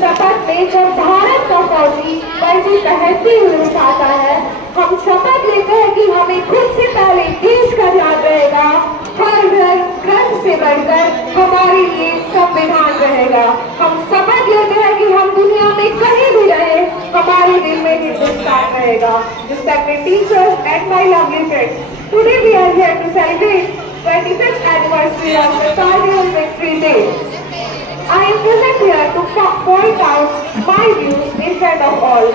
शपथ में जब भारत का फौजी वर्दी पहनते हुए उठाता है, हम शपथ लेते हैं कि हमें खुद से पहले देश का ध्यान रहेगा। हर ग्रंथ से बढ़कर हमारे लिए संविधान रहेगा। हम शपथ लेते हैं कि हम दुनिया में कहीं भी रहे, हमारे दिल में हिंदुस्तान रहेगा। Respected teachers and my lovely friends, today we are here to celebrate 25th anniversary of the Kargil Victory Day. I am present here to point out my views in front of all.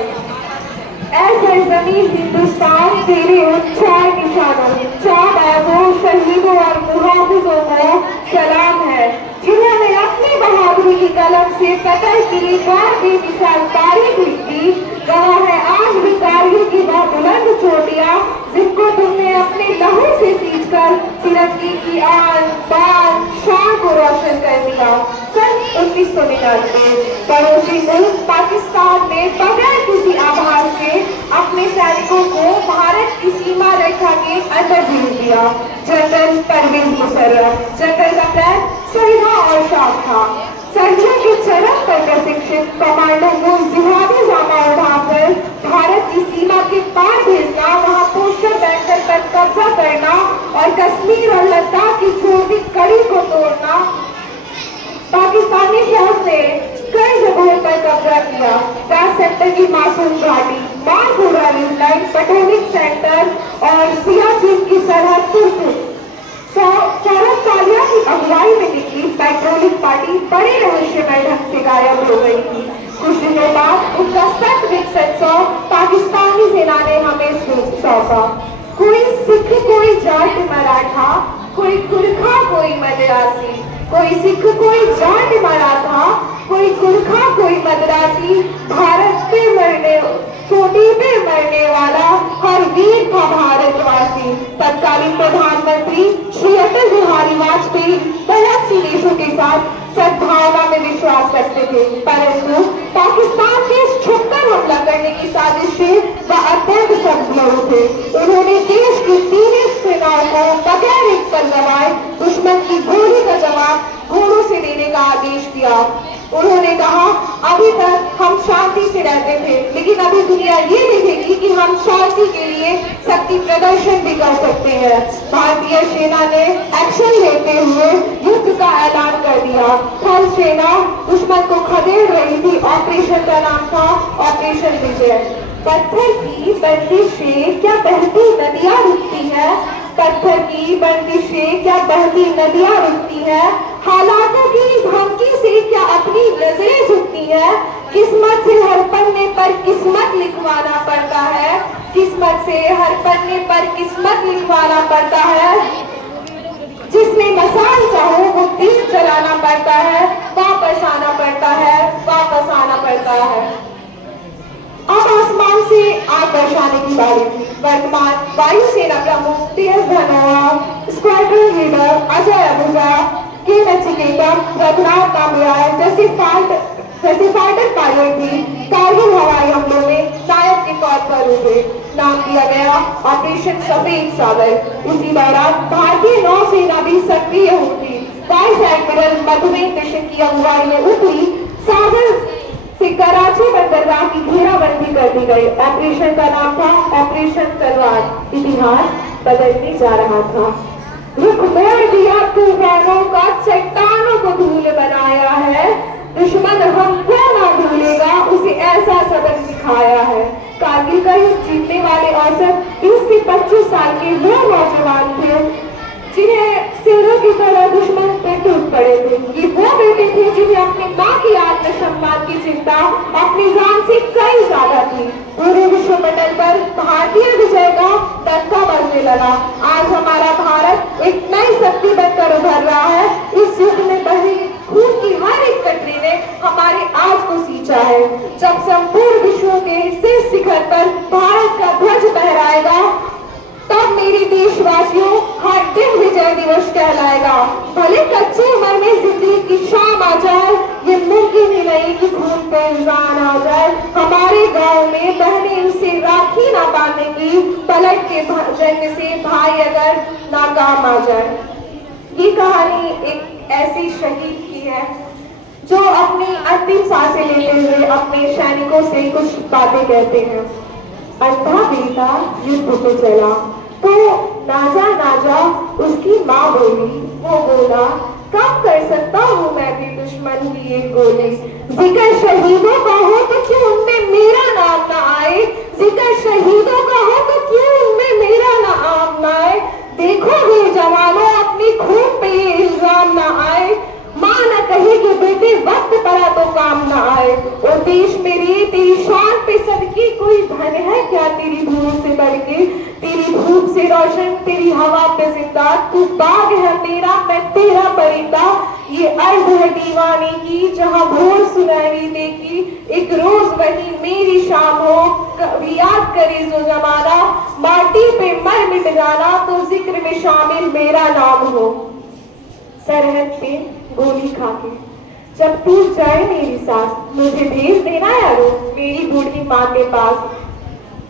ऐसे जमीन हिंदुस्तान तेरे ऊंचाई निशानों, चाँद आबों, शहीदों और मुहाफिजों को सलाम है, जिन्होंने अपनी बहादुरी की कलम से कतर की बार बेमिसाल तारीख लिखी। वहाँ है आज भी कारगिल की वह बुलंद चोटियाँ, जिनको तुमने अपने लहू से सींचकर तिरंगे की आन बान शान को रोशन कर दिया। सन 1999 पड़ोसी मुल्क पाकिस्तान ने बगैर किसी आभार से अपने सैनिकों को भारत की सीमा रेखा के अंदर भेज दिया। जनरल परवेज मुशर्रफ, जनरल का प्लान सही और साफ था। सर्दियों के चरम पर प्रशिक्षित कमांडो को जिहादी जामा उठाकर भारत की सीमा के पार भेजना, वहां पोस्टर बैंकर पर कब्जा करना और कश्मीर और लद्दाख की छोटी कड़ी को तोड़ना। पाकिस्तानी फौज ने कई जगहों पर कब्जा किया। 10 सेक्टर की मासूम घाटी, मालपुरा रेल लाइन, पटोनिक सेंटर और सियाचिन की सरहद तुर्क। सौरभ कालिया की अगुवाई में निकली पेट्रोलिंग पार्टी बड़े रहस्यमय ढंग से गायब हो गई थी। कुछ दिनों बाद उनका सत विकसित पाकिस्तानी सेना ने हमें सौंपा। कोई सिख, कोई जाट मराठा, कोई गुरखा, कोई मद्रासी, कोई सिख, कोई जाट मराठा, कोई गुरखा, कोई मद्रासी, भारत पे मरने, चोटी पे मरने वाला हर वीर था भारतवासी। तत्कालीन प्रधानमंत्री श्री अटल बिहारी वाजपेयी बहुत सी देशों के साथ सद्भावना में विश्वास रखते थे, परंतु पाकिस्तान के छुपकर हमला करने की साजिश से वह अत्यंत सख्त थे। उन्होंने देश की तीनों सेनाओं को बगैर एक पल गवाए दुश्मन की गोली का जवाब घोड़ों से देने का आदेश दिया। उन्होंने कहा, अभी तक हम शांति से रहते थे, लेकिन अभी दुनिया ये देखेगी कि हम शांति के लिए शक्ति प्रदर्शन भी कर सकते हैं। भारतीय सेना ने एक्शन लेते हुए युद्ध का ऐलान कर दिया। थल सेना दुश्मन को खदेड़ रही थी। ऑपरेशन का नाम था ऑपरेशन विजय। पत्थर की बंदिशें क्या बहती नदियां रुकती है, पत्थर की बंदिशें क्या बहती नदियां रुकती है, हालातों की धमकी से क्या अपनी नजरें झुकती है। किस्मत से हर पन्ने पर किस्मत लिखवाना पड़ता है, किस्मत से हर पन्ने पर किस्मत लिखवाना पड़ता है। जिसमें मसाल चाहो वो दीप जलाना पड़ता है, वापस आना पड़ता है, वापस आना पड़ता है। अब आसमान से आग बरसाने की बारी थी। वर्तमान वायुसेना प्रमुख T.S.. Dhanoa, squadron leader Ajay Abuja, के नचिकेता, रघुनाथ कामराय जैसे फाइटर पायलट भी कारगिल हवाई हमलों में नायक के तौर पर उठे। नाम दिया गया ऑपरेशन सफेद सागर। इसी दौरान भारतीय नौसेना भी सक्रिय हुई। वाइस एडमिरल मधुमेह मिशन की अगुवाई में उतरी सागर से कराची बंदरगाह की घेराबंदी कर दी गई। ऑपरेशन का नाम था ऑपरेशन तलवार। इतिहास बदलने जा रहा था। रुख मोड़ दिया तूफानों का, चट्टानों को धूल बनाया है। दुश्मन हमको ना भूलेगा, उसे ऐसा सबक सिखाया है। कारगिल का युद्ध जीतने वाले औसत 20 से 25 साल के वो नौजवान थे जिन्हें शेरों की तरह दुश्मन पे टूट पड़े थे। ये वो बेटे थे जिन्हें अपनी माँ की आत्मसम्मान की चिंता अपनी जान से कई ज्यादा थी। पूरे विश्व पटल पर भारतीय विजय का डंका बजने लगा। आज हमारा भारत एक नई शक्ति बनकर उभर रहा है। इस युद्ध में बही खून की हर एक कतरी ने हमारे आज को सींचा है। जब संपूर्ण विश्व के शीर्ष शिखर पर भारत का ध्वज लहराएगा, तब मेरे देशवासियों हर दिन विजय दिवस कहलाएगा। भले कच्ची उम्र में जिंदगी की शाम आ जाए, ये मुमकिन ही नहीं कि खून पे इंसान आ जाए। हमारे गांव में बहनें उसे राखी ना बांधेंगी, पलट के जंग से भाई अगर नाकाम आ जाए। ये कहानी एक ऐसी शहीद की है जो अपनी अंतिम सांसें लेते हुए अपने सैनिकों से कुछ बातें कहते हैं। अंधा बेटा युद्ध पे चला तो नाजा उसकी माँ बोली। वो बोला, कम कर सकता हूँ मैं भी दुश्मन की एक गोली। जिक्र शहीदों का हो तो क्यों उनमें मेरा नाम ना आए, जिक्र शहीदों का हो तो क्यों उनमें मेरा नाम ना आए। देखो वीर जवानों, अपनी खून पे ये इल्जाम ना आए, माँ न कहे कि बेटे वक्त पड़ा तो काम ना आए। ओ देश मेरी, तेरी शान पे सदके कोई धन है क्या तेरी धूप से बढ़ के, तेरी धूप से रोशन, तेरी हवा पे जिंदा। तू बाग है मेरा, मैं तेरा परिंदा। ये अर्ज है दीवाने की, जहाँ भोर सुनहरी देखी, एक रोज वही मेरी शाम हो। कभी याद करे जो जमाना, माटी पे मर मिट जाना, तो जिक्र में शामिल मेरा नाम हो। सरहद पे गोली खाके जब टूट जाए मेरी सांस, मुझे भेज देना यारो मेरी बूढ़ी माँ के पास।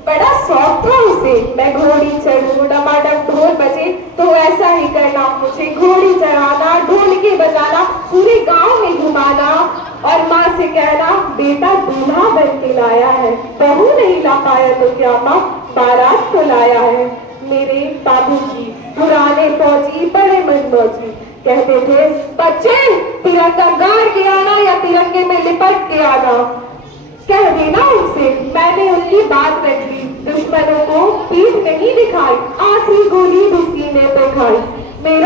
बड़ा शौक था उसे मैं घोड़ी चढ़ूं, डमाडम ढोल बजे तो ऐसा ही करना मुझे, घोड़ी चढ़ाना, ढोल के बजाना, पूरे गांव में घुमाना, और माँ से कहना बेटा दूल्हा बन के लाया है, बहू नहीं ला पाया तो क्या माँ बारात तो लाया है। मेरे बाबूजी पुराने फौजी बड़े मनमौजी कहते थे, बच्चे तिरंगा गाड़ के आना या तिरंगे में लिपट के आना। कह देना उनसे मैंने उनकी बात रख ली, दुश्मनों को पीठ नहीं दिखाई, आखिरी गोली भी सीने पे खाई।